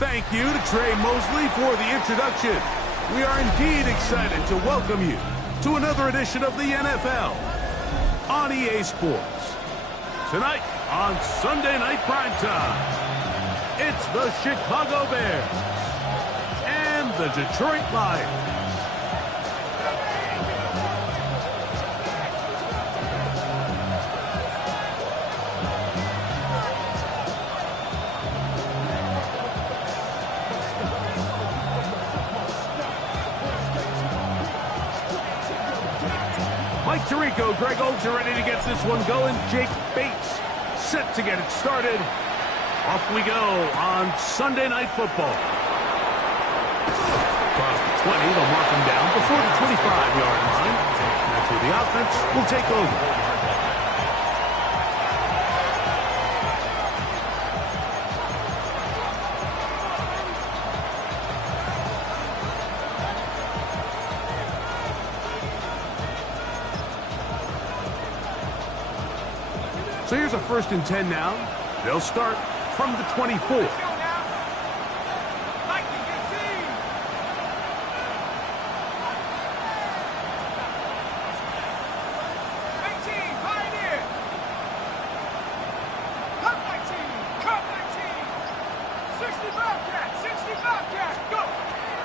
Thank you to Trey Mosley for the introduction. We are indeed excited to welcome you to another edition of the NFL on EA Sports. Tonight on Sunday Night Primetime, it's the Chicago Bears and the Detroit Lions. Mike Tirico, Greg Oates are ready to get this one going. Jake Bates set to get it started. Off we go on Sunday Night Football. Across the 20, they'll mark him down before the 25-yard line. That's where the offense will take over. So here's a 1st and 10 now. They'll start from the 24.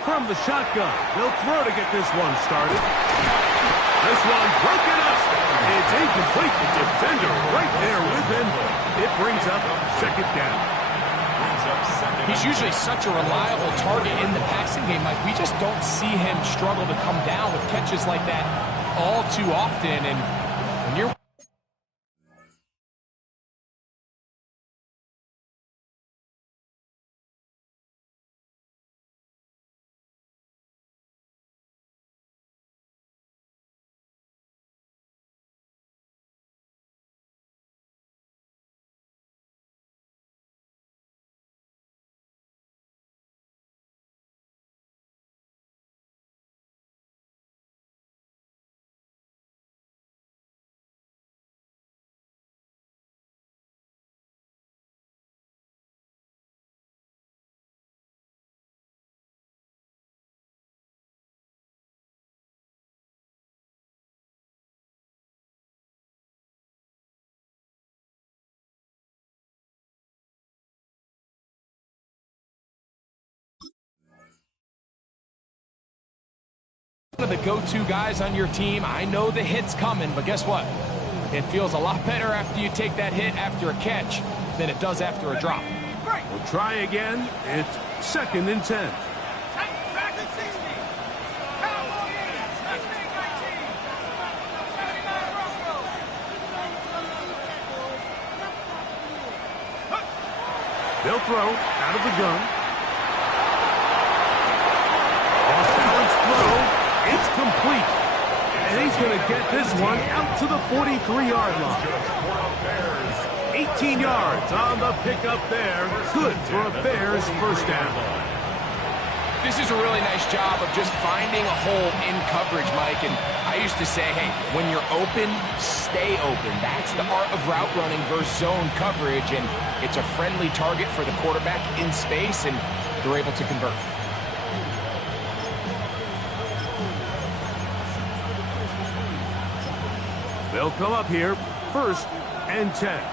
From the shotgun, they'll throw to get this one started. This one broken up. It's incomplete. The defender right there with him. It brings up 2nd down. He's usually such a reliable target in the passing game. Like, we just don't see him struggle to come down with catches like that all too often. And when you're one of the go-to guys on your team, I know the hit's coming, but guess what? It feels a lot better after you take that hit after a catch than it does after a drop. We'll try again. It's 2nd and 10. They'll throw out of the gun. Off-balance throw. It's complete. And he's going to get this one out to the 43-yard line. 18 yards on the pickup there. Good for a Bears 1st down. This is a really nice job of just finding a hole in coverage, Mike. And I used to say, hey, when you're open, stay open. That's the art of route running versus zone coverage. And it's a friendly target for the quarterback in space, and they're able to convert. They'll come up here, 1st and 10.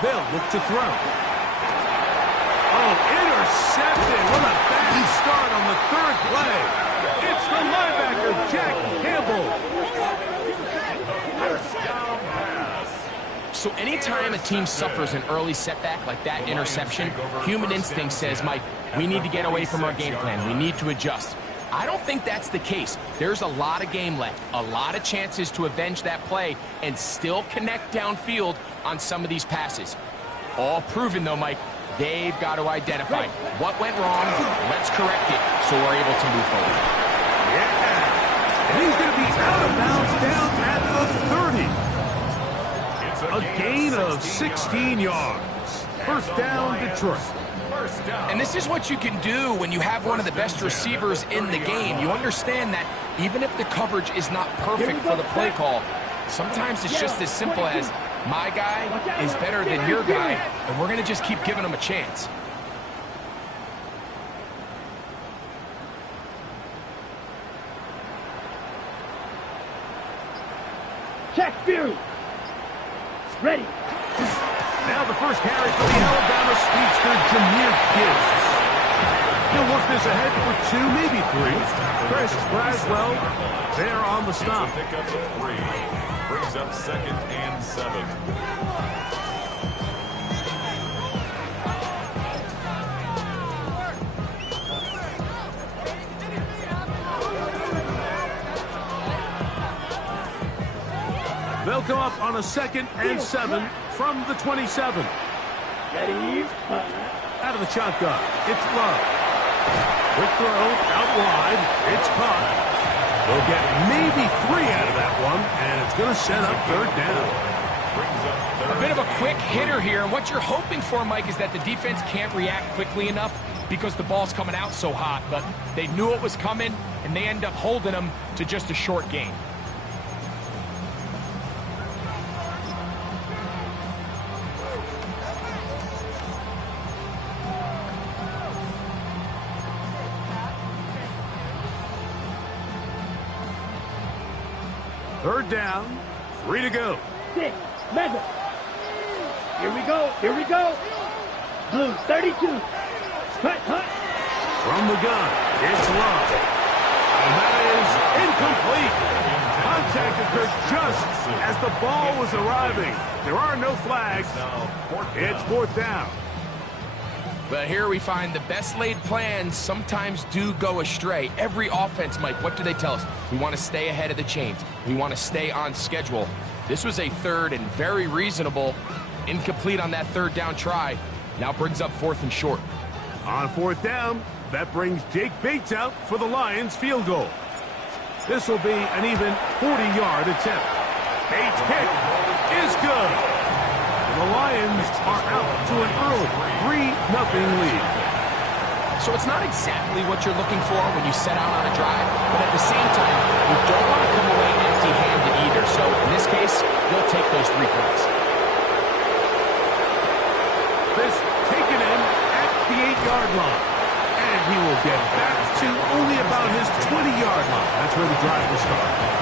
They'll look to throw. Oh, intercepted. What a bad start on the third play. It's the linebacker, Jack Campbell. So anytime a team suffers an early setback like that interception, human instinct says, Mike, we need to get away from our game plan. We need to adjust. I don't think that's the case. There's a lot of game left, a lot of chances to avenge that play and still connect downfield on some of these passes. All proven, though, Mike, they've got to identify what went wrong, let's correct it, so we're able to move forward. Yeah, and he's going to be out of bounds down at the 30. A gain of 16 yards. First down, Detroit. And this is what you can do when you have one of the best receivers in the game. You understand that even if the coverage is not perfect for the play call, sometimes it's just as simple as my guy is better than your guy, and we're going to just keep giving him a chance. Check view. Ready. Now the first carry for the Alabama speedster, Jahmyr Gibbs. He'll work this ahead for 2, maybe 3. Chris Braswell there on the stop. Pickup of 3. Brings up 2nd and 7. They'll come up on a 2nd and 7 from the 27. Ready. Out of the shotgun, it's Lurk. Quick throw, out wide, it's caught. They'll get maybe 3 out of that one, and it's going to set up 3rd down. A bit of a quick hitter here, and what you're hoping for, Mike, is that the defense can't react quickly enough because the ball's coming out so hot, but they knew it was coming, and they end up holding them to just a short gain. Third down, 3 to go. 6, Madden. Here we go. Here we go. Blue 32. Cut. From the gun, it's Lurk. And that is incomplete. Contact occurred just as the ball was arriving. There are no flags. It's 4th down. But here we find the best laid plans sometimes do go astray. Every offense, Mike, what do they tell us? We want to stay ahead of the chains. We want to stay on schedule. This was a 3rd and very reasonable. Incomplete on that 3rd down try. Now brings up 4th and short. On 4th down, that brings Jake Bates out for the Lions field goal. This will be an even 40-yard attempt. Bates' kick is good. The Lions are out to an early 3-0 lead. So it's not exactly what you're looking for when you set out on a drive, but at the same time, you don't want to come away empty-handed either. So in this case, you'll take those 3 points. This taken in at the 8-yard line. And he will get back to only about his 20-yard line. That's where the drive will start.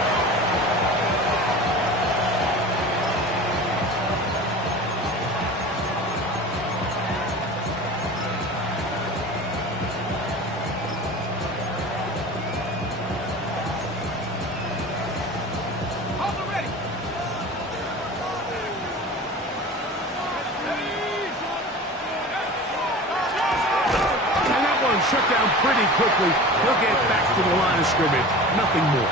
Shut down pretty quickly. He'll get back to the line of scrimmage. Nothing more.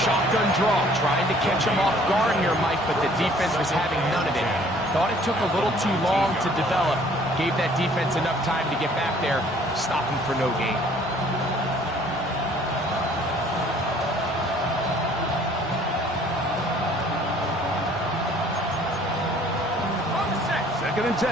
Shotgun draw, trying to catch him off guard here, Mike, but the defense was having none of it. Thought it took a little too long to develop. Gave that defense enough time to get back there. Stop him for no gain. Second and 10.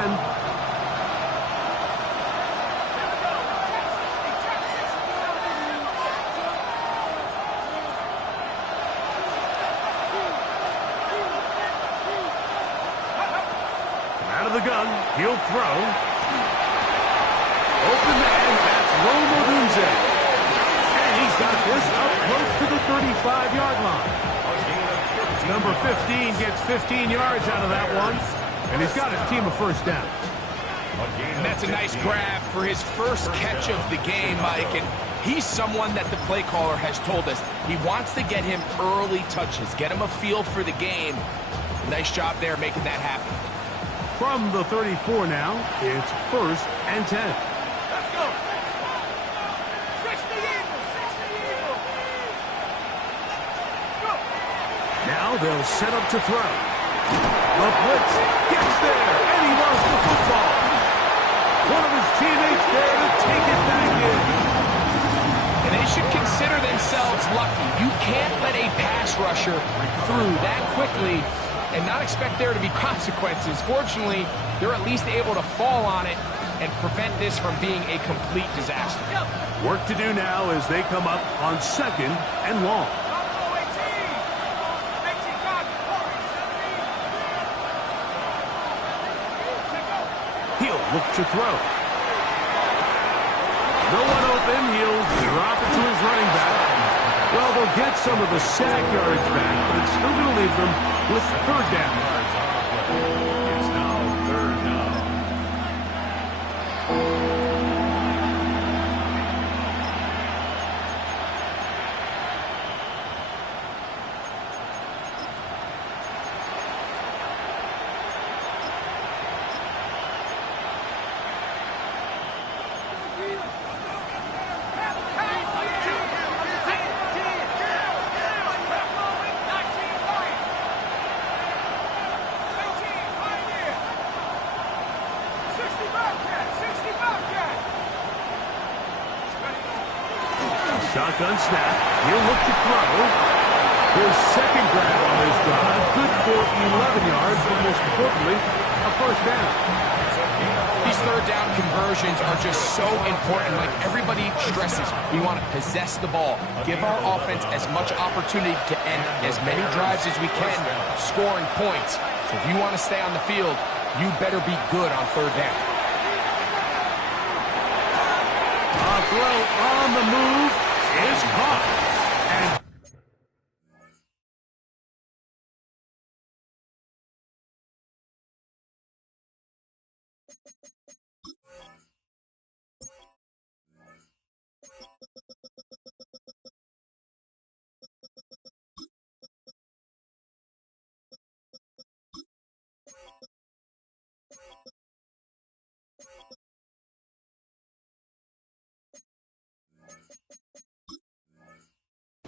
Out of the gun, he'll throw. Open man, that's Rome Odunze. And he's got this up close to the 35-yard line. Number 15 gets 15 yards out of that one. And he's got his team a first down. And that's a nice grab for his first catch of the game, Mike. And he's someone that the play caller has told us he wants to get him early touches, get him a feel for the game. Nice job there making that happen. From the 34 now, it's 1st and 10. Let's go. 60 Eagles, 60 Eagles. Go. Now they'll set up to throw. The blitz gets there, and he lost the football. One of his teammates there to take it back in. And they should consider themselves lucky. You can't let a pass rusher through that quickly and not expect there to be consequences. Fortunately, they're at least able to fall on it and prevent this from being a complete disaster. Work to do now as they come up on 2nd and long. He'll look to throw. No one open. He'll drop it to his running back. Well, they'll get some of the sack yards back, but it's still going to leave them with 3rd down. It's now 3rd down. Shotgun snap. He'll look to throw. His 2nd grab on this drive. Good for 11 yards, but most importantly, a first down. These 3rd down conversions are just so important. Like everybody stresses, we want to possess the ball, give our offense as much opportunity to end as many drives as we can, scoring points. So if you want to stay on the field, you better be good on 3rd down. A throw on the move is caught. And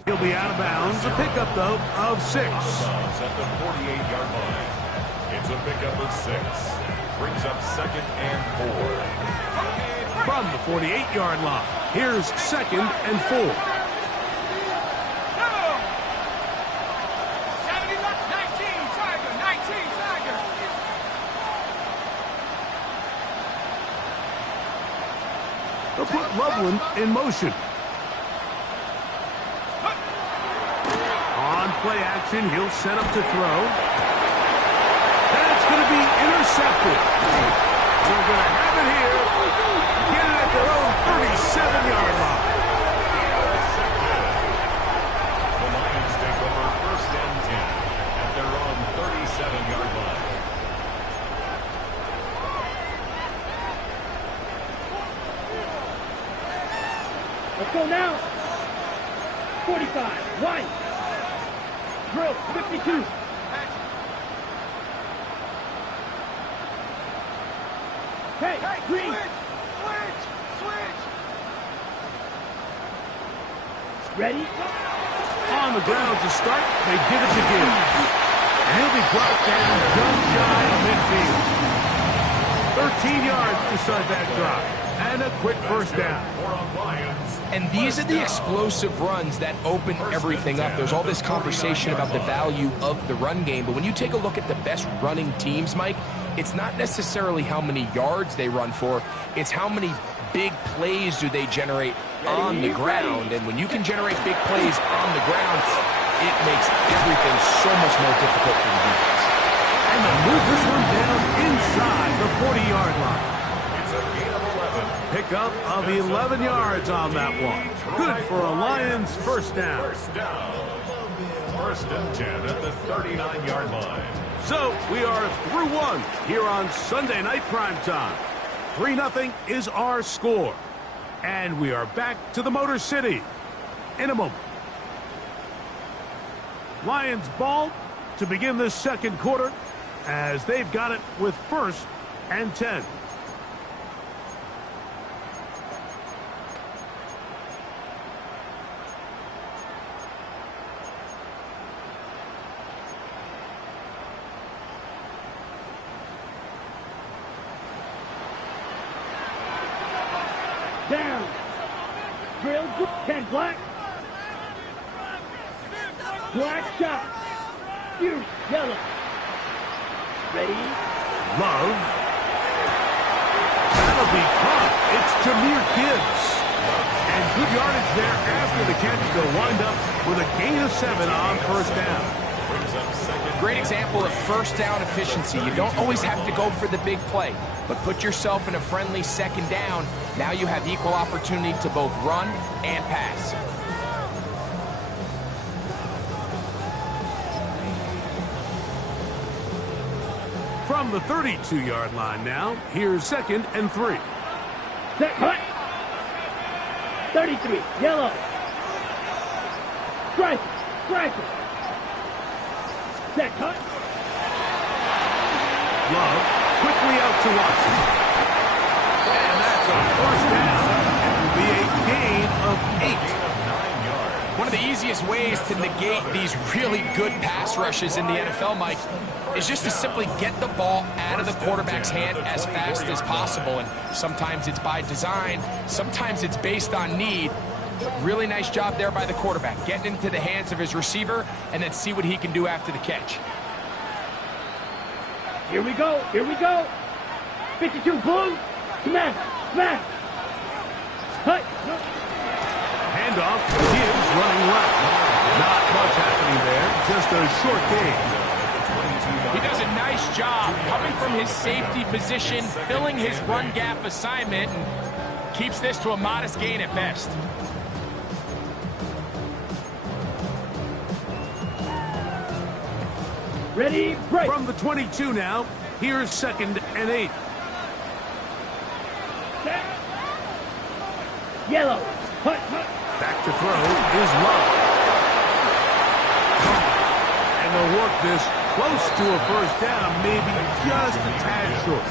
he'll be out of bounds. A pickup, though, of 6. At the 48-yard line. It's a pickup of 6. Brings up 2nd and 4. From the 48-yard line, here's 2nd and 4. 19 Tiger. They'll put Loveland in motion. On play action, he'll set up to throw. That's going to be intercepted. They're going to have it here. Get it at their own 37-yard line. The Lions take over 1st and 10 at their own 37-yard line. Let's go now. 45. White. Drill. 52. Hey, green. Switch. Ready? On the ground to start, they give it to Gibbs. And he'll be brought down just shy of midfield. 13 yards to start that drive. And a quick first down. And these are the explosive runs that open everything up. There's all this conversation about the value of the run game, but when you take a look at the best running teams, Mike, it's not necessarily how many yards they run for, it's how many big plays do they generate on the ground. And when you can generate big plays on the ground, it makes everything so much more difficult for the defense. And they'll move this one down inside the 40-yard line. It's a gain of 11. Pickup of 11 yards on that one. Good for a Lions first down. First down. 1st and 10 at the 39-yard line. So we are through one here on Sunday Night Primetime. 3-0 is our score. And we are back to the Motor City in a moment. Lions ball to begin the second quarter as they've got it with 1st and 10. Down. Drill. 10 black. Black shot. Fierce yellow. Ready. Love. That'll be caught. It's Jameer Gibbs. And good yardage there after the catch. They'll wind up with a gain of 7 on 1st down. Great example of first down efficiency. You don't always have to go for the big play, but put yourself in a friendly 2nd down. Now you have equal opportunity to both run and pass. From the 32-yard line now, here's 2nd and 3. Set cut. 33. Yellow. Strike. Strike. Set cut. Love quickly out to Watson. And that's a 1st down. It will be a gain of 8. One of the easiest ways to negate these really good pass rushes in the NFL, Mike, is just to simply get the ball out of the quarterback's hand as fast as possible. And sometimes it's by design, sometimes it's based on need. But really nice job there by the quarterback, getting into the hands of his receiver and then see what he can do after the catch. Here we go. Here we go. 52 blue. Smash. Smash. Cut. Handoff. Gibbs running left. Not much happening there. Just a short gain. He does a nice job coming from his safety position, filling his run gap assignment, and keeps this to a modest gain at best. Ready, break. From the 22 now, here's 2nd and 8. Set. Yellow. Cut. Back to throw is Love. And they'll work this close to a 1st down, maybe just a tad short.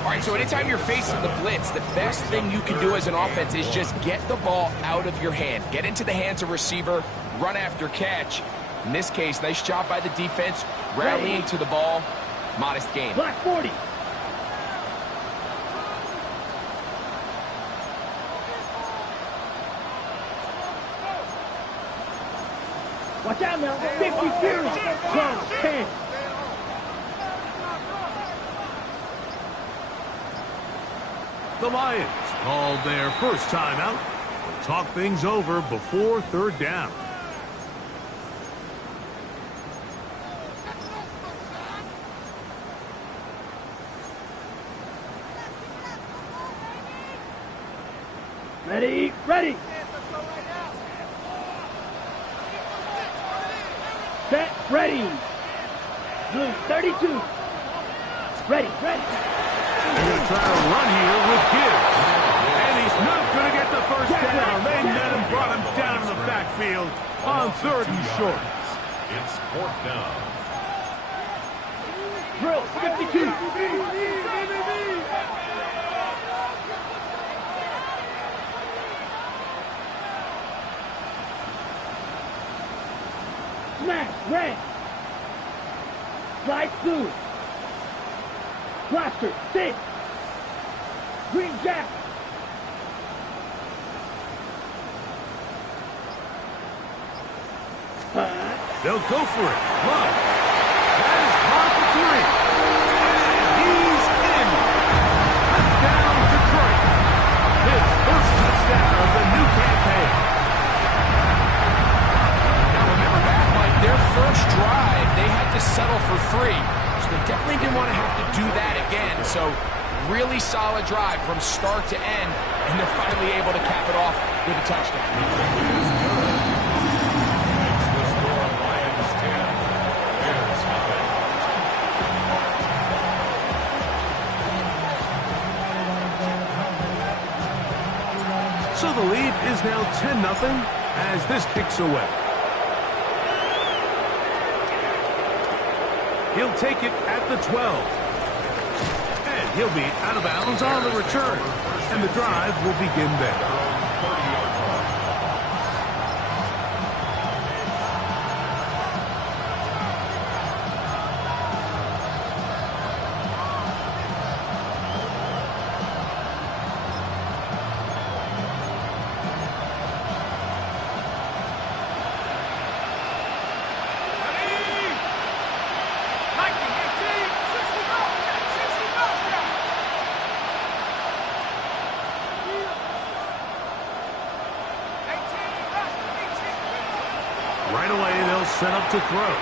All right, so anytime you're facing the blitz, the best thing you can do as an offense is just get the ball out of your hand. Get into the hands of receiver, run after catch. In this case, nice job by the defense, rallying to the ball. Modest gain. Black 40. Watch out now. 50 fierce. 10. The Lions called their first timeout. Talk things over before 3rd down. Ready, ready. Set, ready. Blue, 32. Ready, ready. They're going to try to run here with Gibbs. And he's not going to get the 1st down. They met him, brought him down in the backfield on 3rd and short. It's 4th down. Drill, 52. Smash, red. Light blue. Blaster, 6. Green jack. They'll go for it. Love. That is caught for 3. And he's in. Touchdown, Detroit. His first touchdown of the new campaign. Now remember back, Mike, their first drive, they had to settle for 3. So they definitely didn't want to have to do that again. So really solid drive from start to end, and they're finally able to cap it off with a touchdown. the lead is now 10-0 as this kicks away. He'll take it at the 12. And he'll be out of bounds on the return. And the drive will begin there. Right away, they'll set up to throw.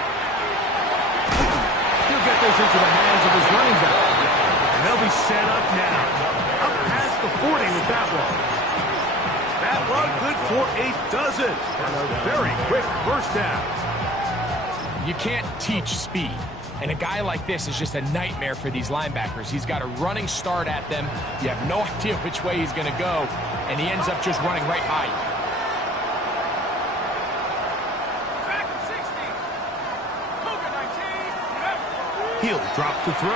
He'll get this into the hands of his running back. And they'll be set up now. Up past the 40 with that one. That one good for a dozen. And a very quick first down. You can't teach speed. And a guy like this is just a nightmare for these linebackers. He's got a running start at them. You have no idea which way he's going to go. And he ends up just running right by you. He'll drop to throw.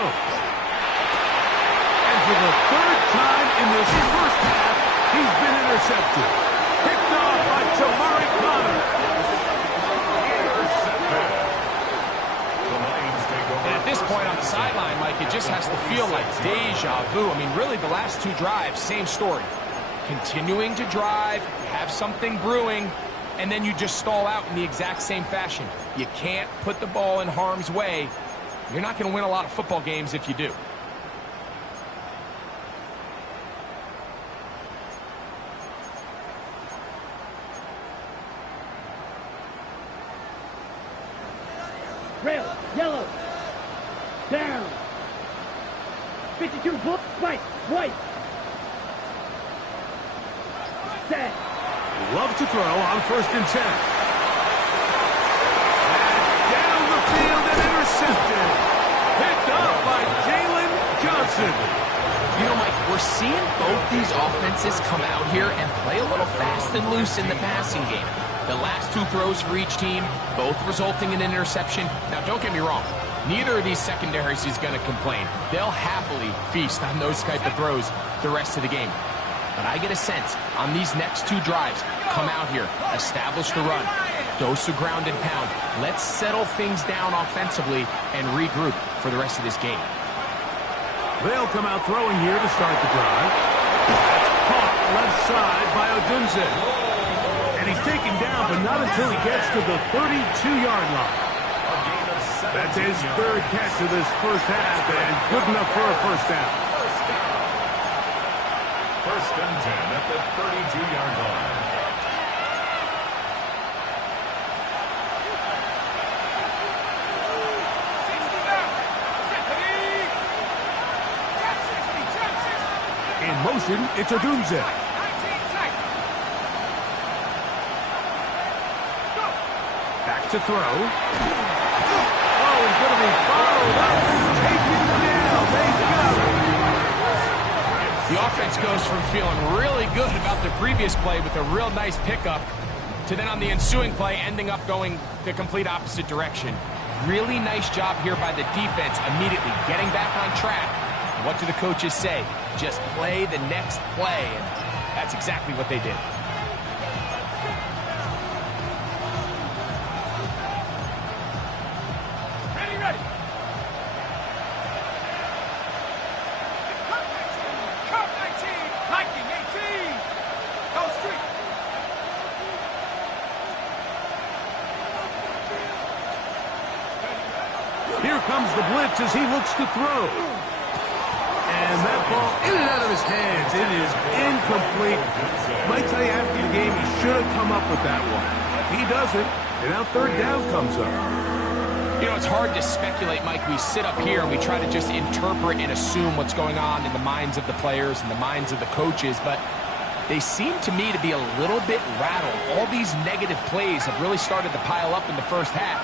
And for the third time in this first half, he's been intercepted. Picked off by Jamari Connor. And at this point on the sideline, Mike, it just has to feel like deja vu. I mean, really, the last two drives, same story. Continuing to drive, have something brewing, and then you just stall out in the exact same fashion. You can't put the ball in harm's way. You're not going to win a lot of football games if you do. Red, yellow, down. 52, white, set. Love to throw on 1st and 10. And down the field and intercepted. Picked up by Jalen Johnson. You know, Mike, we're seeing both these offenses come out here and play a little fast and loose in the passing game. The last two throws for each team, both resulting in an interception. Now, don't get me wrong. Neither of these secondaries is going to complain. They'll happily feast on those type of throws the rest of the game. But I get a sense on these next two drives, come out here, establish the run, dose of ground and pound. Let's settle things down offensively and regroup for the rest of this game. They'll come out throwing here to start the drive. Caught left side by Odunze. And he's taken down, but not until he gets to the 32-yard line. That's his third catch of this first half, and good enough for a first down. 1st and 10 at the 32-yard line. In motion, it's Odunze. Back to throw. Oh, he's going to be followed up. Taken down. They've got it. The offense goes from feeling really good about the previous play with a real nice pickup to then on the ensuing play ending up going the complete opposite direction. Really nice job here by the defense immediately getting back on track. What do the coaches say? Just play the next play, and that's exactly what they did. Ready. Curve 19, hiking 18. Go street. Here comes the blitz as he looks to throw. And that ball in and out of his hands. It is incomplete. Might tell you after the game he should have come up with that one. He doesn't, and now 3rd down comes up. You know, it's hard to speculate, Mike. We sit up here and we try to just interpret and assume what's going on in the minds of the players and the minds of the coaches, but they seem to me to be a little bit rattled. All these negative plays have really started to pile up in the first half.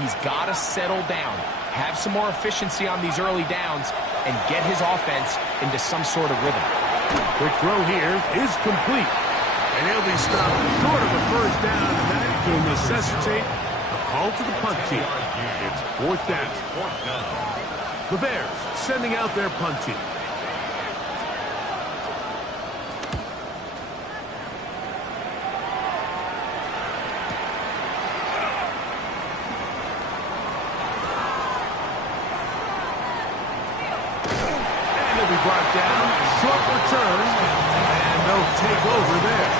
He's got to settle down, have some more efficiency on these early downs, and get his offense into some sort of rhythm. Quick throw here is complete. And he'll be stopped short of a first down, and that will necessitate a call to the punt team. It's fourth down. The Bears sending out their punt team. Brought down, short return, and they'll take over there.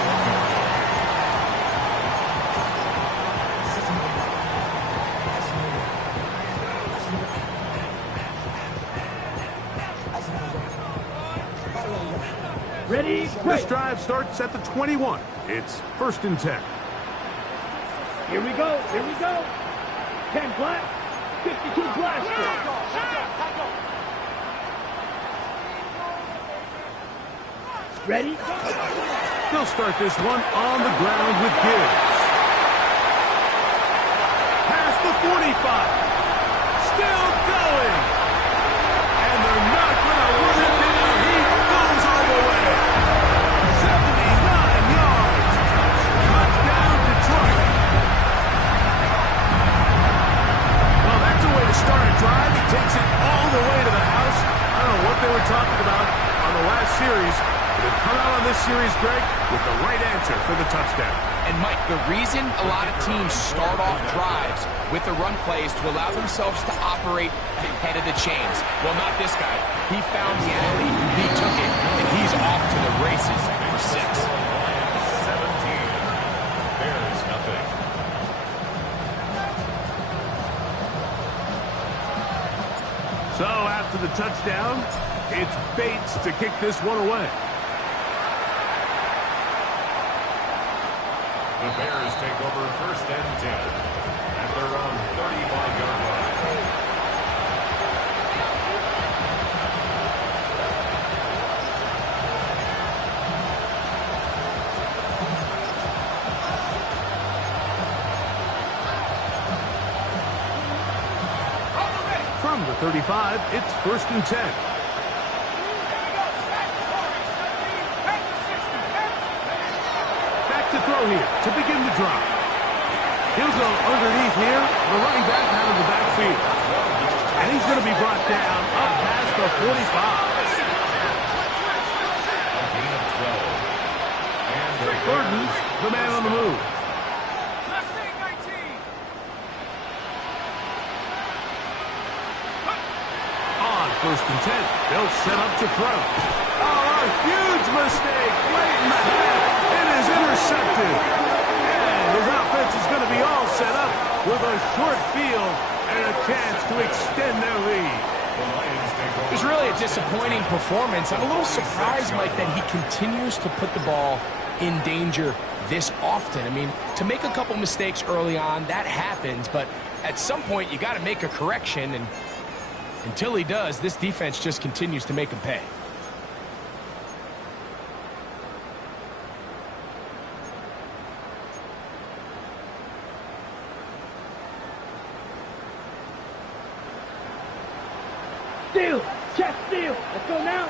Ready, this drive starts at the 21. It's 1st and 10. Here we go, here we go. 10 black, 52 blaster. Ready? They'll start this one on the ground with Gibbs. Past the 45. Still going. And they're not going to run it down. He goes all the way. 79 yards. Touchdown, Detroit. Well, that's a way to start a drive. He takes it all the way to the house. I don't know what they were talking about on the last series. They've come out on this series, Greg, with the right answer for the touchdown. And, Mike, the reason a lot of teams start off drives with the run plays to allow themselves to operate ahead of the chains. Well, not this guy. He found the alley, he took it, and he's off to the races for 6. 17. Bears nothing. So, after the touchdown, it's Bates to kick this one away. The Bears take over 1st and 10 at their own 35-yard line. From the 35, it's 1st and 10. To throw here to begin the drive. He'll go underneath here, the running back out of the backfield. And he's going to be brought down up past the 45. Gain of 12. And Burton's the man on the move. On 1st and 10, they'll set up to throw. Oh, a huge mistake late in the half. It is intercepted. And his offense is going to be all set up with a short field and a chance to extend their lead. It was really a disappointing performance. I'm a little surprised, Mike, that he continues to put the ball in danger this often. I mean, to make a couple mistakes early on, that happens, but at some point you got to make a correction, and until he does, this defense just continues to make him pay. Steal, check steal. Let's go now.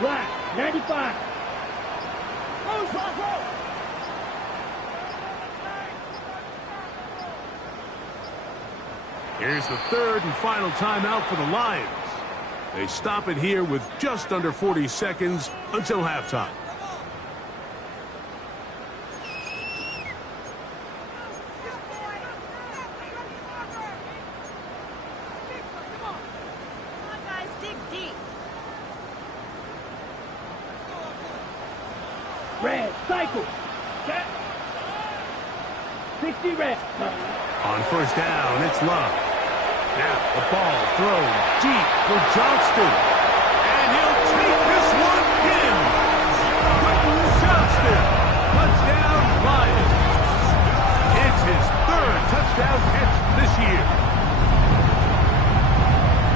Black, 95. Here's the 3rd and final timeout for the Lions. They stop it here with just under 40 seconds until halftime. Red, cycle. Check. 60 red. On 1st down, it's Lurk. Now the ball thrown deep for Johnston. And he'll take this one in. Johnston. Touchdown, Lions. It's his 3rd touchdown catch this year.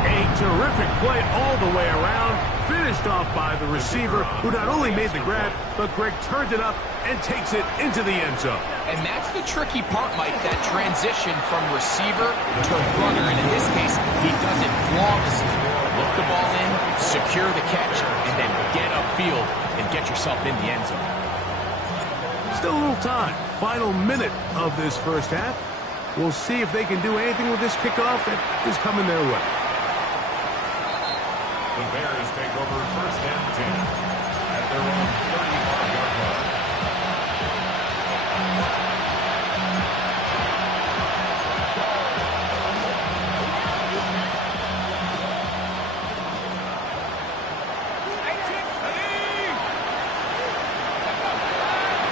A terrific play all the way around. Finished off by the receiver, who not only made the grab, but Greg turned it up and takes it into the end zone. And that's the tricky part, Mike, that transition from receiver to runner. And in this case, he does it flawlessly. Look the ball in, secure the catch, and then get upfield and get yourself in the end zone. Still a little time. Final minute of this first half. We'll see if they can do anything with this kickoff that is coming their way. The Bears take over first and 10 at their own 35-yard line.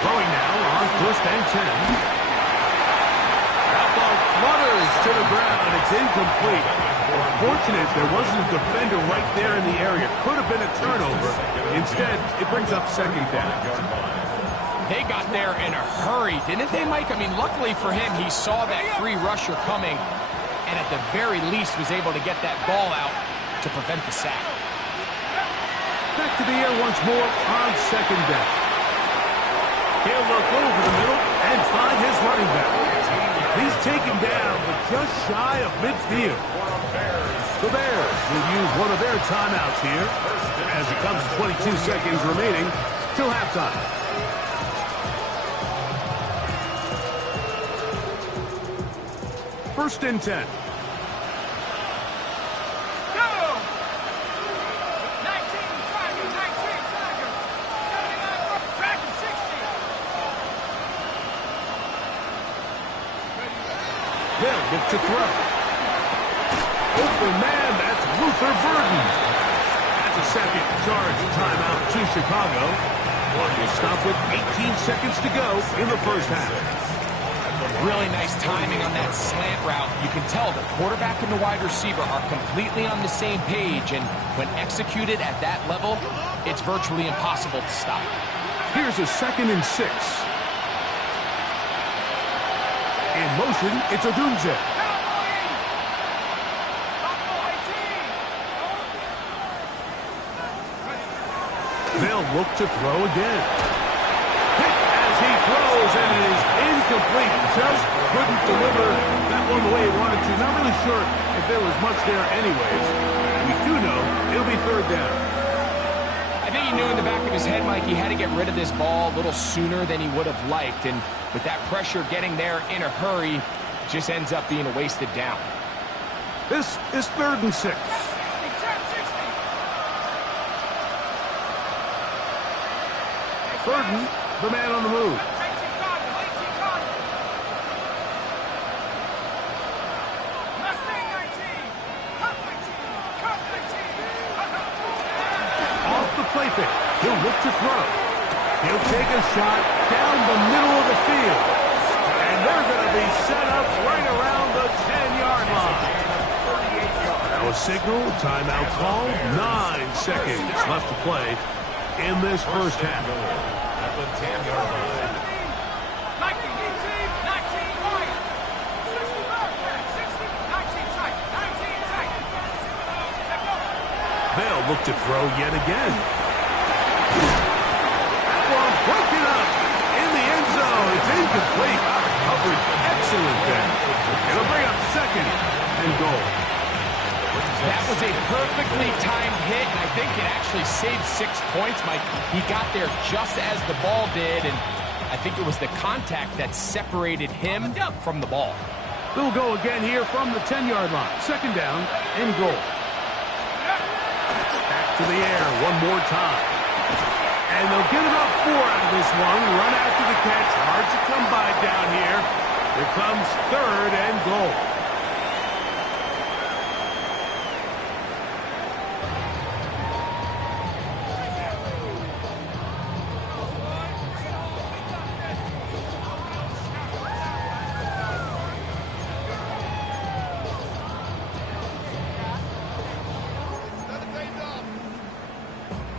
Throwing now on first and 10. That ball flutters to the ground. It's incomplete. Fortunate there wasn't a defender right there in the area. Could have been a turnover. Instead, it brings up second down. They got there in a hurry, didn't they, Mike? I mean, luckily for him, he saw that free rusher coming and at the very least was able to get that ball out to prevent the sack. Back to the air once more on second down. He'll look over the middle and find his running back. He's taken down, but just shy of midfield. The Bears will use one of their timeouts here as it comes to 22 seconds remaining till halftime. First and 10. They'll look to throw. Open man, that's Luther Burden. That's a second charge timeout to Chicago. One will stop with 18 seconds to go in the first half. Really nice timing on that slant route. You can tell the quarterback and the wide receiver are completely on the same page, and when executed at that level, it's virtually impossible to stop. Here's a second and 6. In motion, it's Odunze. They'll look to throw again. Hit as he throws, and it is incomplete. Just couldn't deliver that one the way he wanted to. Not really sure if there was much there anyways. We do know it'll be third down. I think he knew in the back of his head, Mike, he had to get rid of this ball a little sooner than he would have liked. And with that pressure getting there in a hurry, it just ends up being a wasted down. This is third and 6. Burden, the man on the move. Off the play fake. He'll look to throw. He'll take a shot down the middle of the field. And they're going to be set up right around the 10-yard line. Now a signal, timeout call, 9 seconds left to play in this first half. At the 10-yard line. They'll look to throw yet again. That one broken up in the end zone. It's incomplete. Out of coverage. Excellent there. It'll bring up second and goal. That was a perfectly timed hit, and I think it actually saved 6 points, Mike. He got there just as the ball did, and I think it was the contact that separated him from the ball. They'll go again here from the 10-yard line. Second down and goal. Back to the air one more time. And they'll get about 4 out of this one. Run after the catch. Hard to come by down here. Here comes third and goal.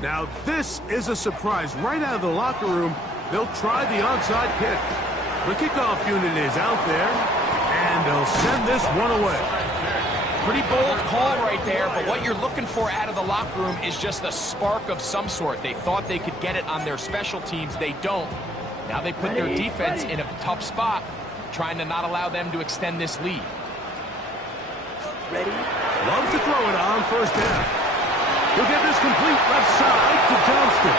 Now, this is a surprise. Right out of the locker room, they'll try the onside kick. The kickoff unit is out there, and they'll send this one away. Pretty bold call right there, but what you're looking for out of the locker room is just a spark of some sort. They thought they could get it on their special teams. They don't. Now they put their defense in a tough spot, trying to not allow them to extend this lead. Ready? Love to throw it on first down. He'll get this complete left side to Johnston.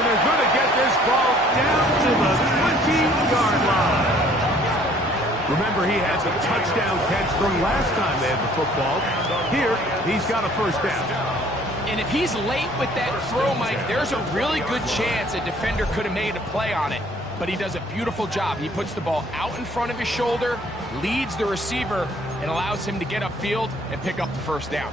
And they're going to get this ball down to the 20-yard line. Remember, he had the touchdown catch from last time they had the football. Here, he's got a first down. And if he's late with that throw, Mike, there's a really good chance a defender could have made a play on it. But he does a beautiful job. He puts the ball out in front of his shoulder, leads the receiver, and allows him to get upfield and pick up the first down.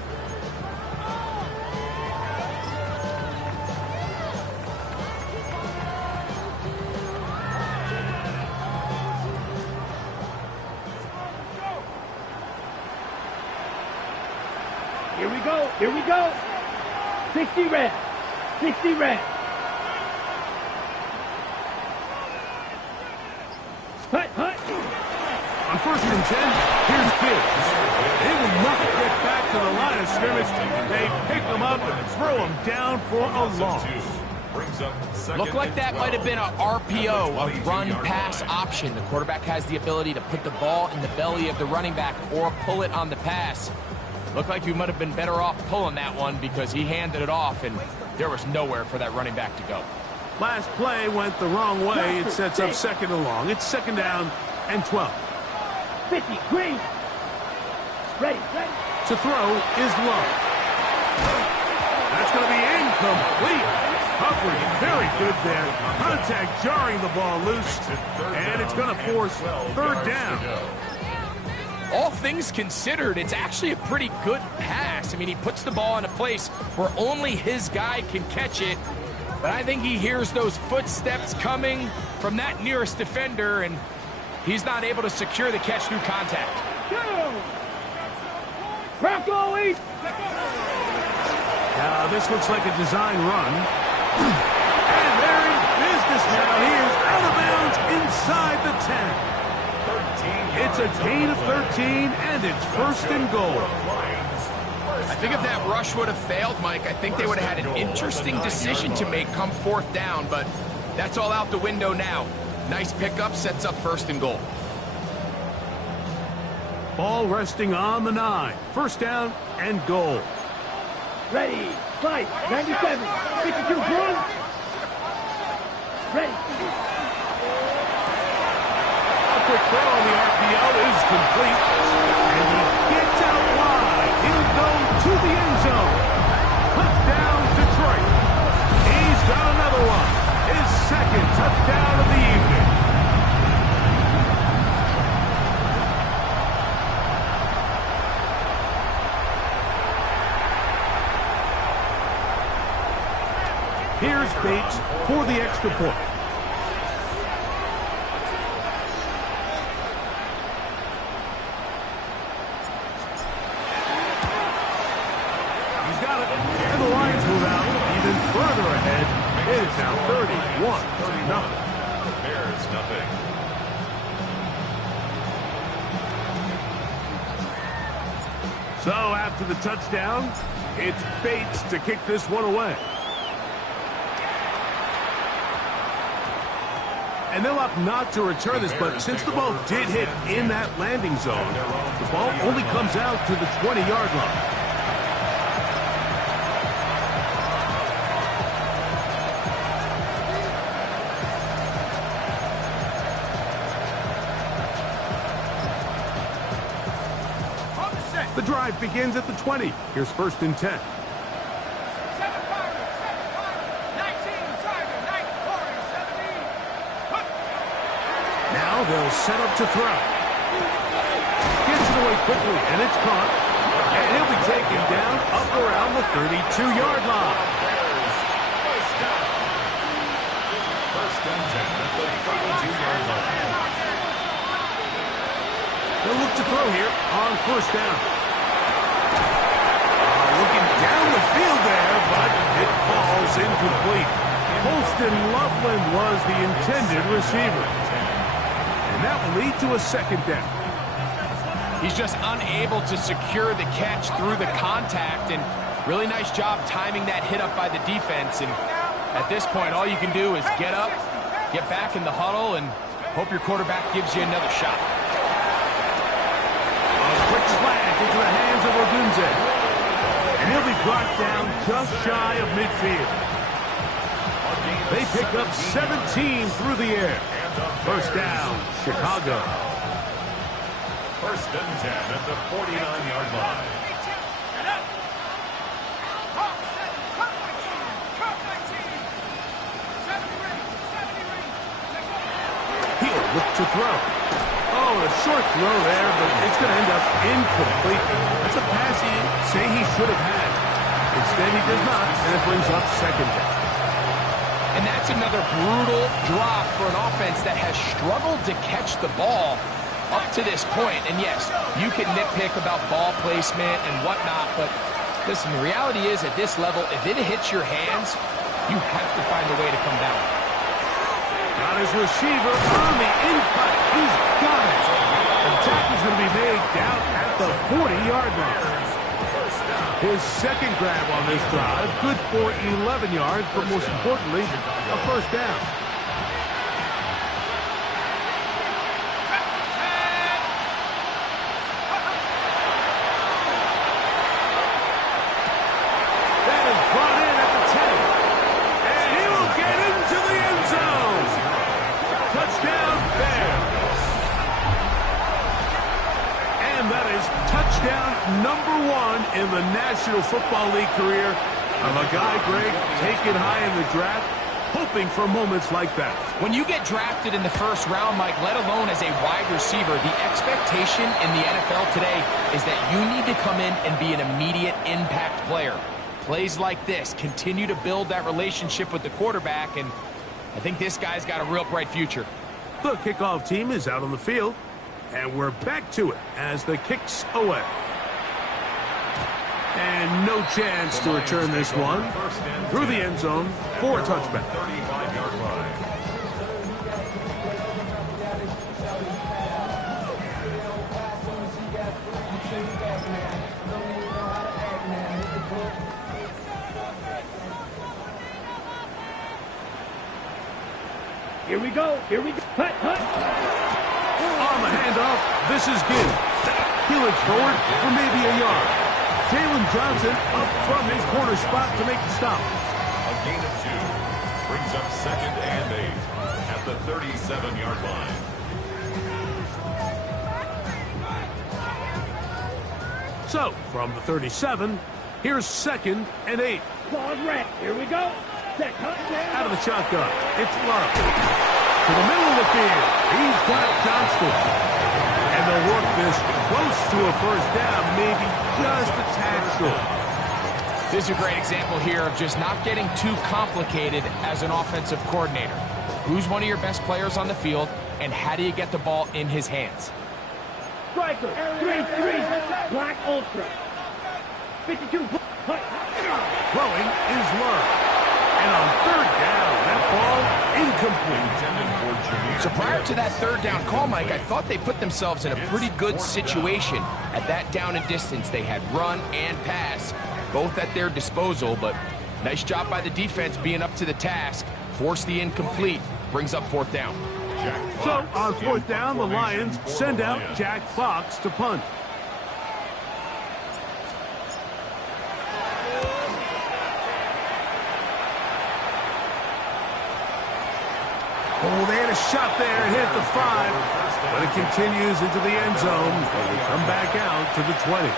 Here we go. Here we go. 60 red. 60 red. Hut, hut. On 1st and 10, here's Gibbs. They will not get back to the line of scrimmage. They pick them up and throw them down for a loss. Looked like that might have been a RPO, a run-pass option. The quarterback has the ability to put the ball in the belly of the running back or pull it on the pass. Looked like you might have been better off pulling that one because he handed it off, and there was nowhere for that running back to go. Last play went the wrong way. It sets up 2nd and long. It's 2nd down and 12. 50, green. Ready, ready. To throw is Lurk. That's going to be incomplete. Coverage very good there. Contact jarring the ball loose, and it's going to force 3rd down. All things considered, it's actually a pretty good pass. I mean, he puts the ball in a place where only his guy can catch it. But I think he hears those footsteps coming from that nearest defender, and he's not able to secure the catch through contact. Bronco East. This looks like a design run. And they're in business now. He is out of bounds inside the 10. It's a gain of 13, and it's 1st and goal. I think if that rush would have failed, Mike, I think they would have had an interesting decision to make come 4th down, but that's all out the window now. Nice pickup, sets up 1st and goal. Ball resting on the 9. 1st down and goal. Ready, fight, 97, 52, run. Ready. A quick throw on the RPO is complete, and he gets out wide. He'll go to the end zone. Touchdown, Detroit. He's got another one. His 2nd touchdown of the evening. Here's Bates for the extra point. He's got it. And the Lions move out even further ahead. It is now 31-0. Bears nothing. So after the touchdown, it's Bates to kick this one away. And they'll opt not to return this, but since the ball did hit in that landing zone, the ball only comes out to the 20-yard line. The drive begins at the 20. Here's 1st and 10. Now they'll set up to throw. Gets it away quickly, and it's caught. And he'll be taken down up around the 32-yard line. First and 10 at the 32-yard line. They'll look to throw here on 1st down. Looking down the field there, but it falls incomplete. Holston Loveland was the intended receiver. And that will lead to a 2nd down. He's just unable to secure the catch through the contact, and really nice job timing that hit up by the defense. And at this point, all you can do is get up, get back in the huddle, and hope your quarterback gives you another shot. A quick slant into the hands of Odunze. And he'll be brought down just shy of midfield. A gain They pick up 17 through the air. First down, Chicago. First and 10 at the 49-yard line. He'll look to throw. Oh, a short throw there, but it's going to end up incomplete. That's a pass he'd say he should have had. Instead, he does not, and it brings up second down. And that's another brutal drop for an offense that has struggled to catch the ball up to this point. And yes, you can nitpick about ball placement and whatnot, but listen, the reality is at this level, if it hits your hands, you have to find a way to come down. Got his receiver on the in-cut. He's got it. The tackle's going to be made down at the 40-yard line. His second grab on this drive, good for 11 yards, but most importantly, a first down. That is brought in at the 10. And he will get into the end zone. Touchdown, Bears. And that is touchdown number 1 in the National Football League career of a guy, Greg, taken high in the draft, hoping for moments like that. When you get drafted in the first round, Mike, let alone as a wide receiver, the expectation in the NFL today is that you need to come in and be an immediate impact player. Plays like this continue to build that relationship with the quarterback, and I think this guy's got a real bright future. The kickoff team is out on the field, and we're back to it as the kick's away. And no chance to return this one through the end zone for a touchback. 35-yard line. Here we go. Here we go. Hut, hut. On the handoff, this is good. He looks forward for maybe a yard. Jalen Johnson up from his corner spot to make the stop. A gain of 2 brings up second and 8 at the 37-yard line. So, from the 37, here's second and 8. Claws red. Here we go. Set, touchdown. Out of the shotgun, it's Lurk. To the middle of the field, he's got Johnston. And they'll work this close to a first down, maybe just a tad short. This is a great example here of just not getting too complicated as an offensive coordinator. Who's one of your best players on the field, and how do you get the ball in his hands? Striker. 3-3. Black Ultra. 52. Hut. Throwing is Lurk. And on third down, that ball incomplete. So prior to that third down call, Mike, I thought they put themselves in a pretty good situation at that down and distance. They had run and pass, both at their disposal, but nice job by the defense being up to the task. Force the incomplete, brings up fourth down. So on fourth down, the Lions send out Jack Fox to punt. Oh, they had a shot there and hit the 5, but it continues into the end zone. They come back out to the 20.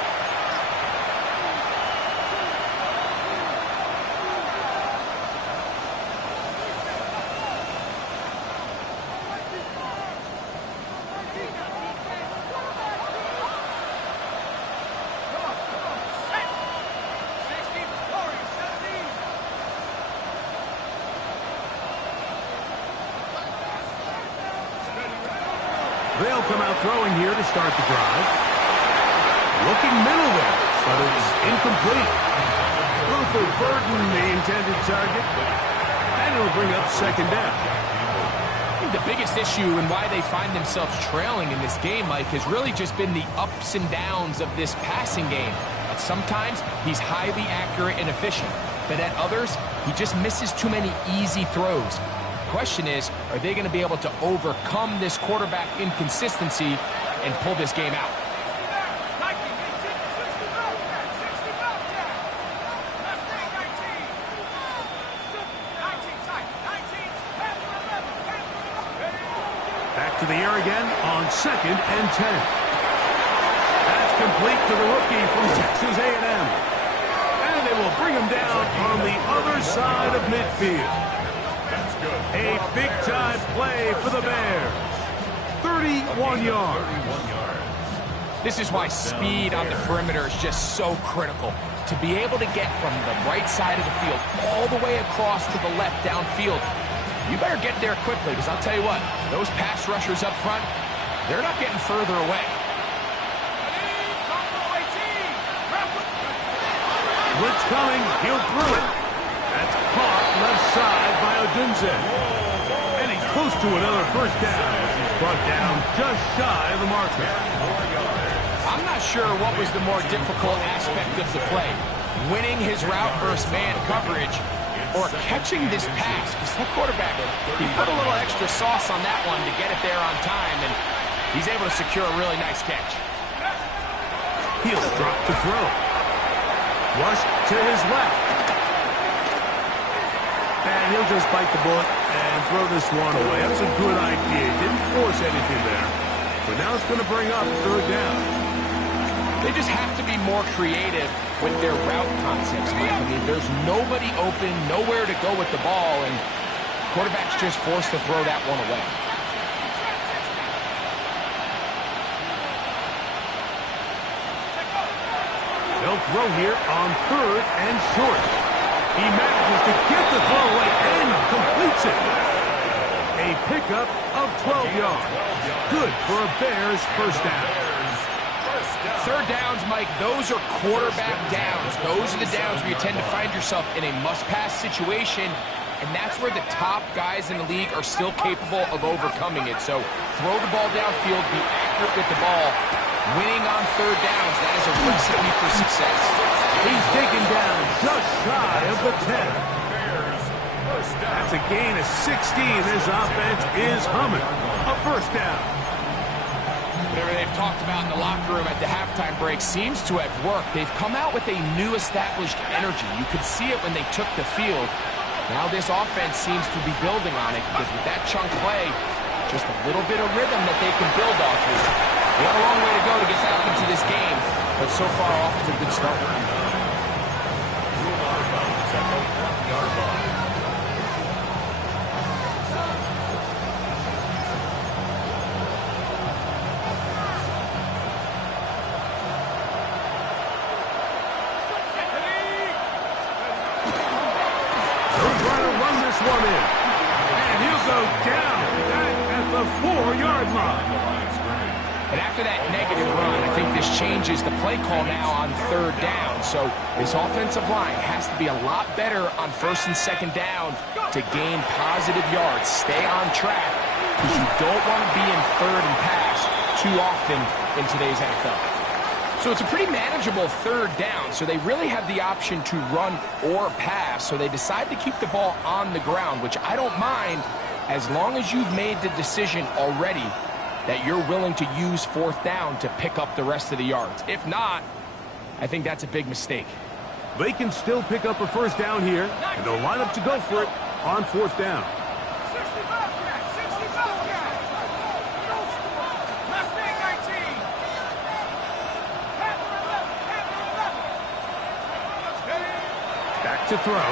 They'll come out throwing here to start the drive. Looking middle there, but it's incomplete. Luther Burden, the intended target, and it'll bring up second down. I think the biggest issue and why they find themselves trailing in this game, Mike, has really just been the ups and downs of this passing game. At sometimes, he's highly accurate and efficient, but at others, he just misses too many easy throws. Question is, are they going to be able to overcome this quarterback inconsistency and pull this game out? second and 10. That's complete to the rookie from Texas A&M. And they will bring him down on the other side of midfield. That's good. A big-time play for the Bears. 31 yards. 31 yards. This is why speed on the perimeter is just so critical. To be able to get from the right side of the field all the way across to the left downfield, you better get there quickly, because I'll tell you what, those pass rushers up front, they're not getting further away. Blitz coming, he'll throw it. That's caught left side by Odunze. And he's close to another first down. He's brought down just shy of the marker. I'm not sure what was the more difficult aspect of the play, winning his route versus man coverage or catching this pass, because that quarterback, he put a little extra sauce on that one to get it there on time, and he's able to secure a really nice catch. He'll drop to throw. Rush to his left. And he'll just bite the bullet and throw this one away. That's a good idea. Didn't force anything there. But now it's going to bring up third down. They just have to be more creative with their route concepts, Mike. I mean, there's nobody open, nowhere to go with the ball, and quarterback's just forced to throw that one away. They'll throw here on third and short. He manages to get the throw away and completes it. A pickup of 12 yards. Good for a Bears first down. Third downs, Mike, those are quarterback downs. Those are the downs where you tend to find yourself in a must-pass situation, and that's where the top guys in the league are still capable of overcoming it. So throw the ball downfield, be accurate with the ball. Winning on third downs, that is a recipe for success. He's taken down just shy of the 10. That's a gain of 16. This offense is humming. A first down. Whatever they've talked about in the locker room at the halftime break seems to have worked. They've come out with a new established energy. You could see it when they took the field. Now this offense seems to be building on it, because with that chunk play, just a little bit of rhythm that they can build off of. They have a long way to go to get back into this game, but so far off to a good start. One in. And he'll go down back at the 4-yard line. And after that negative run, I think this changes the play call now on third down. So this offensive line has to be a lot better on first and second down to gain positive yards. Stay on track, because you don't want to be in third and pass too often in today's NFL. So it's a pretty manageable third down, so they really have the option to run or pass, so they decide to keep the ball on the ground, which I don't mind as long as you've made the decision already that you're willing to use fourth down to pick up the rest of the yards. If not, I think that's a big mistake. They can still pick up a first down here, and they'll line up to go for it on fourth down. To throw. Oh,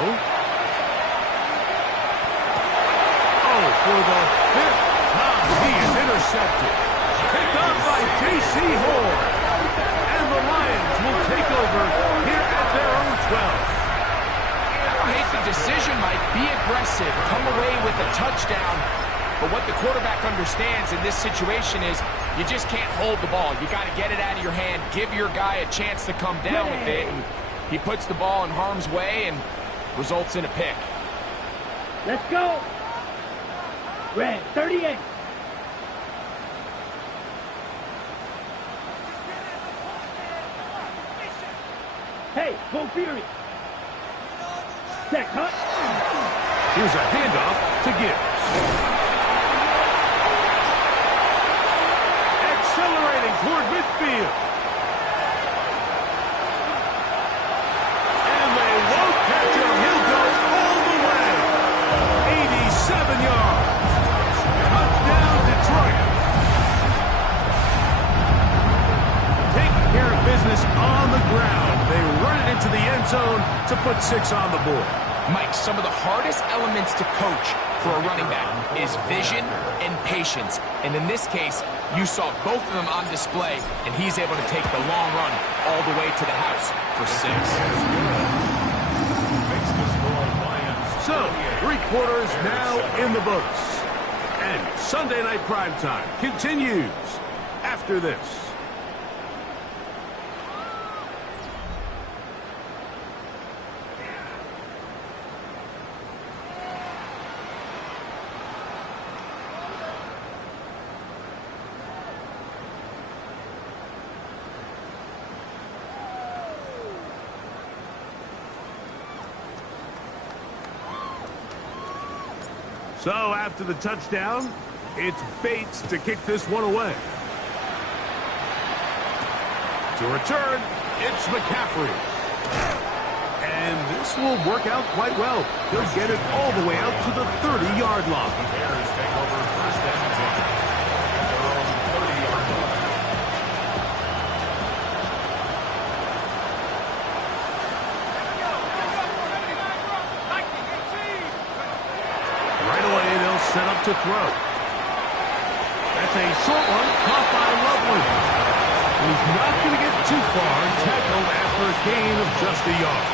for the 5th time, he is intercepted. Picked up by J.C. Horn. And the Lions will take over here at their own 12. I don't hate the decision, Mike. Be aggressive. Come away with a touchdown. But what the quarterback understands in this situation is you just can't hold the ball. You got to get it out of your hand, give your guy a chance to come down with it, and he puts the ball in harm's way and results in a pick. Let's go. Red, 38. Hey, go Fury. Check, huh? Here's a handoff to Gibbs. Accelerating toward midfield. And they won't catch him. He'll go all the way. 87 yards. Touchdown, Detroit. business on the ground. They run it into the end zone to put 6 on the board. Mike, some of the hardest elements to coach for a running back is vision and patience. And in this case, you saw both of them on display, and he's able to take the long run all the way to the house for 6. So, 3 quarters now in the books. And Sunday Night Primetime continues after this. So after the touchdown, it's Bates to kick this one away. To return, it's McCaffrey. And this will work out quite well. He'll get it all the way out to the 30-yard line. The Bears take over first and 10 at their own 30-yard line. Right away, they'll set up to throw. That's a short one, caught by Lovely. He's not going to get too far, tackled after a gain of just a yard.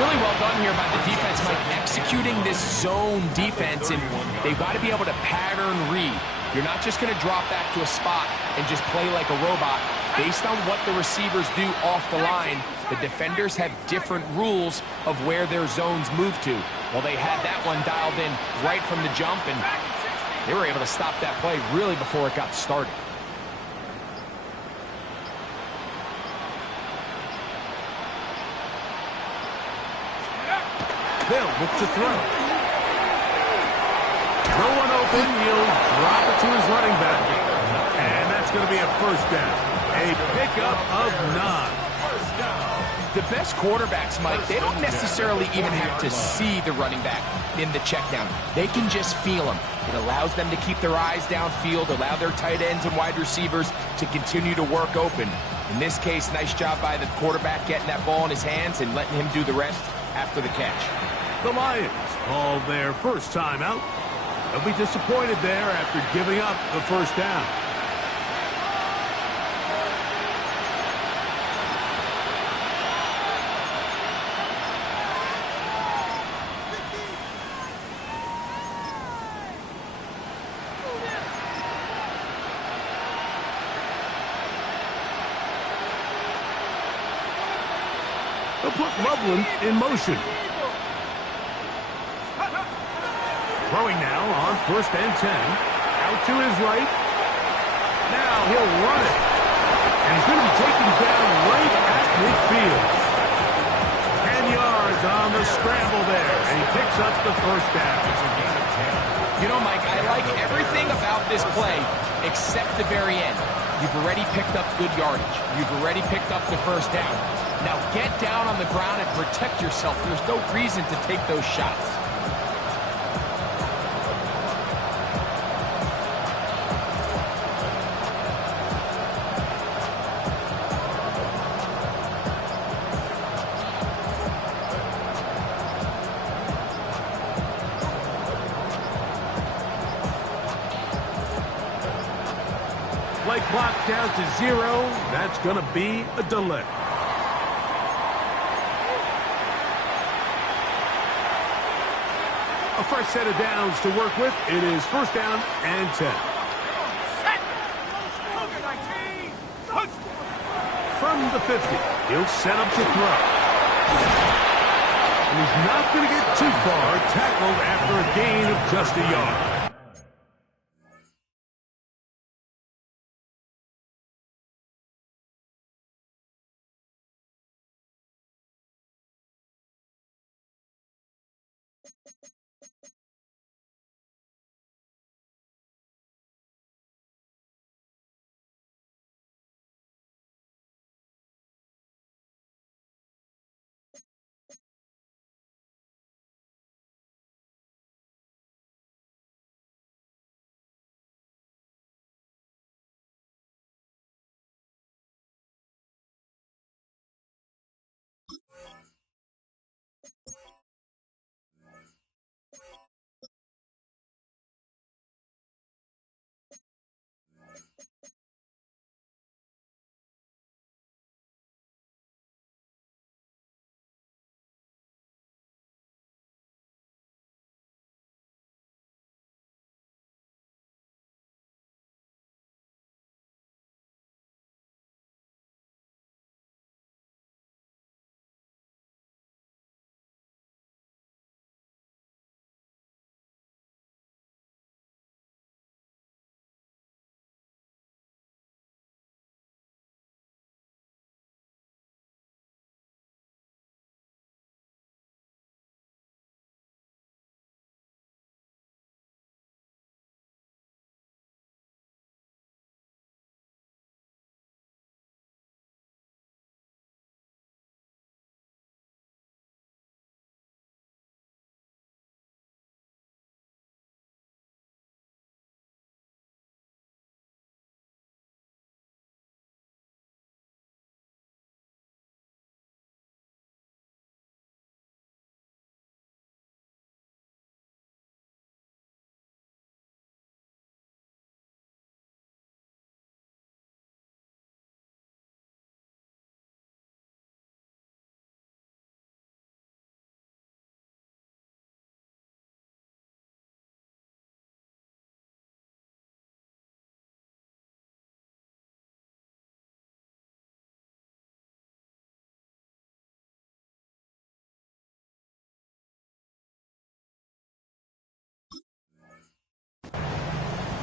Really well done here by the defense, Mike, executing this zone defense, and they've got to be able to pattern read. You're not just going to drop back to a spot and just play like a robot. Based on what the receivers do off the line, the defenders have different rules of where their zones move to. Well, they had that one dialed in right from the jump, and they were able to stop that play really before it got started. They'll look to throw. No one open. He'll drop it to his running back. And that's going to be a first down. A pickup of 9. The best quarterbacks, Mike, they don't necessarily even have to see the running back in the check down. They can just feel him. It allows them to keep their eyes downfield, allow their tight ends and wide receivers to continue to work open. In this case, nice job by the quarterback getting that ball in his hands and letting him do the rest after the catch. The Lions called their first time out. They'll be disappointed there after giving up the first down. They'll put Loveland in motion. Throwing now on first and 10. Out to his right. Now he'll run it. And he's going to be taken down right at midfield. 10 yards on the scramble there. And he picks up the first down. It's a gain of 10. You know, Mike, I like everything about this play except the very end. You've already picked up good yardage. You've already picked up the first down. Now get down on the ground and protect yourself. There's no reason to take those shots. Play clock down to 0. That's going to be a delay. A fresh set of downs to work with. It is first down and 10. From the 50, he'll set up to throw. And he's not going to get too far, tackled after a gain of just a yard.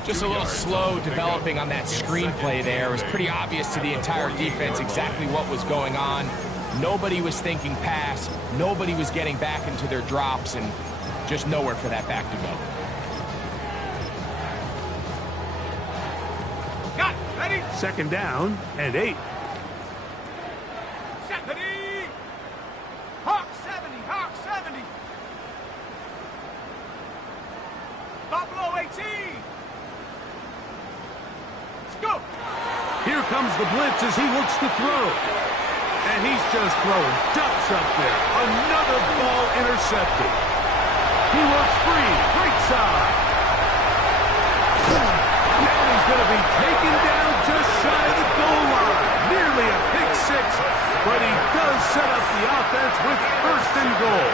Just a little slow developing on that screenplay there. It was pretty obvious to the entire defense exactly what was going on. Nobody was thinking pass. Nobody was getting back into their drops, and just nowhere for that back to go. Got ready. Second down and 8. Hawk 70, Hawk 70. Buffalo 18. Let's go. Here comes the blitz as he looks to throw. And he's just throwing ducks up there. Another ball intercepted. He works free. Right side. And he's going to be taken down just shy of the goal line. Nearly a pick six. But he does set up the offense with first and goal.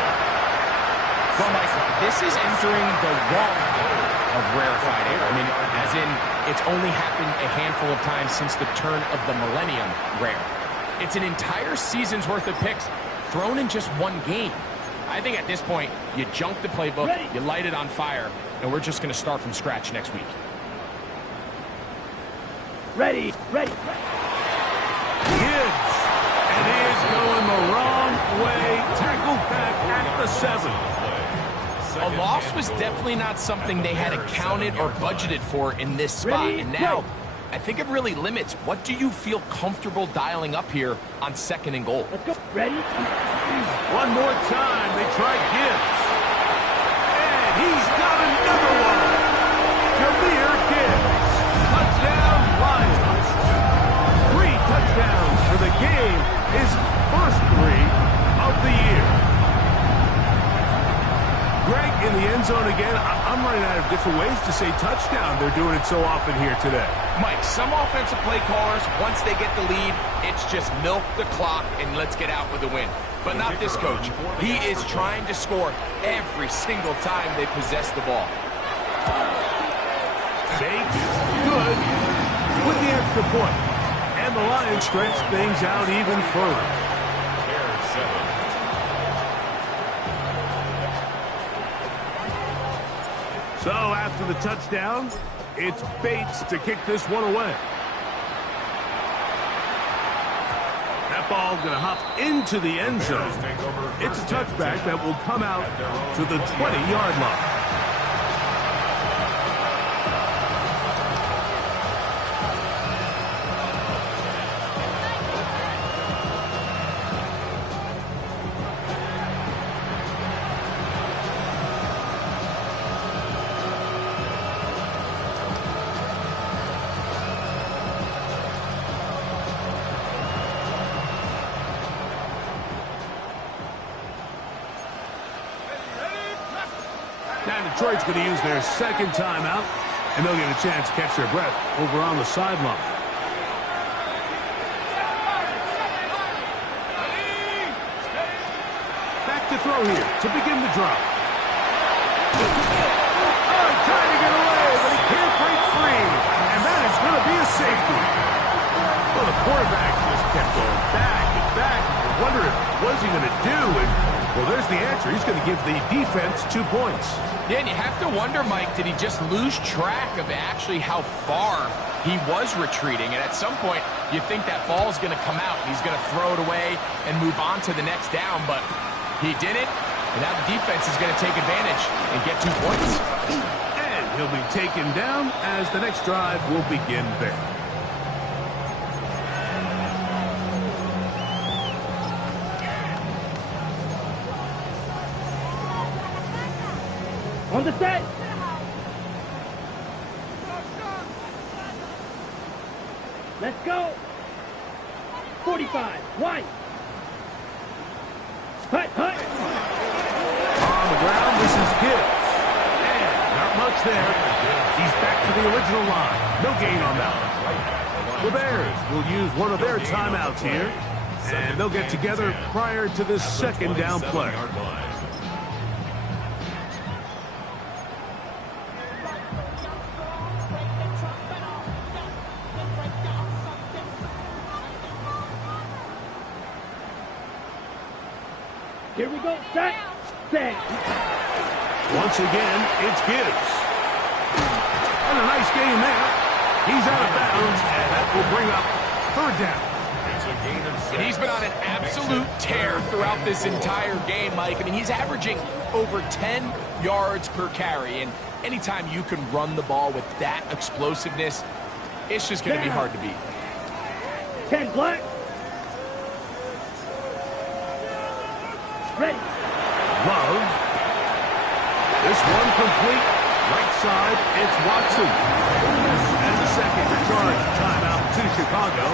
Well, Mike, this is entering the wrong era of rarefied air. I mean, as in, it's only happened a handful of times since the turn of the millennium rare. It's an entire season's worth of picks thrown in just one game. I think at this point, you junk the playbook, you light it on fire, and we're just going to start from scratch next week. Ready. Gibbs. And he is going the wrong way. Tackled back at the 7. A loss was definitely not something they had accounted or budgeted for in this spot. And now, I think it really limits what do you feel comfortable dialing up here on second and goal. Let's go. Ready? One more time, they try Gibbs. And he's got another one. Jameer Gibbs. Touchdown, Lions. 3 touchdowns for the game. His first 3 of the year. Greg, in the end zone again. I'm running out of different ways to say touchdown. They're doing it so often here today. Mike, some offensive play callers, once they get the lead, it's just milk the clock and let's get out with a win. But not this coach. He is trying to score every single time they possess the ball. Bates, good, with the extra point. And the Lions stretch things out even further. So after the touchdown, it's Bates to kick this one away. That ball going to hop into the end zone. It's a touchback that will come out to the 20-yard line. Now Detroit's going to use their second timeout, and they'll get a chance to catch their breath over on the sideline. Back to throw here to begin the drop. Oh, trying to get away, but he can't break free, and that is going to be a safety. Well, the quarterback just kept going back and back. I wonder what is he going to do, and well, there's the answer. He's going to give the defense 2 points. Yeah, and you have to wonder, Mike, did he just lose track of actually how far he was retreating? And at some point, you think that ball's going to come out, and he's going to throw it away and move on to the next down, but he didn't, and now the defense is going to take advantage and get 2 points. And he'll be taken down as the next drive will begin there. On the set. Let's go. 45. One. Hut. On the ground, this is Gibbs. And not much there. He's back to the original line. No gain on that one. The Bears will use one of their timeouts here. And they'll get together prior to this second down play. Here we go. Set. Once again, it's Gibbs. And a nice game there. He's out of bounds, and that will bring up third down. It's a gain of 6. And he's been on an absolute tear throughout this entire game, Mike. I mean, he's averaging over 10 yards per carry, and anytime you can run the ball with that explosiveness, it's just going to be hard to beat. 10 black. Ready. Love. This one complete. Right side, it's Watson. And the second charge timeout to Chicago.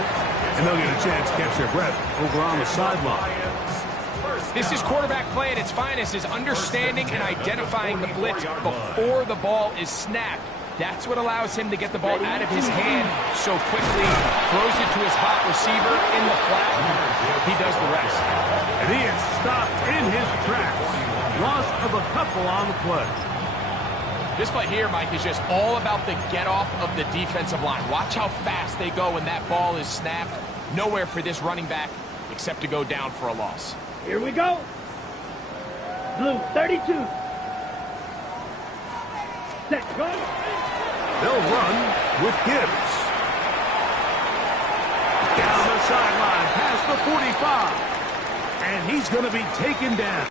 And they'll get a chance to catch their breath over on the sideline. This is quarterback play at its finest, is understanding and identifying the blitz before the ball is snapped. That's what allows him to get the ball out of his hand so quickly, throws it to his hot receiver in the flat. He does the rest. And he is stopped in his tracks. Loss of a couple on the play. This play here, Mike, is just all about the get-off of the defensive line. Watch how fast they go when that ball is snapped. Nowhere for this running back except to go down for a loss. Here we go. Blue, 32. Set, run. They'll run with Gibbs. Down the sideline, past the 45. And he's going to be taken down.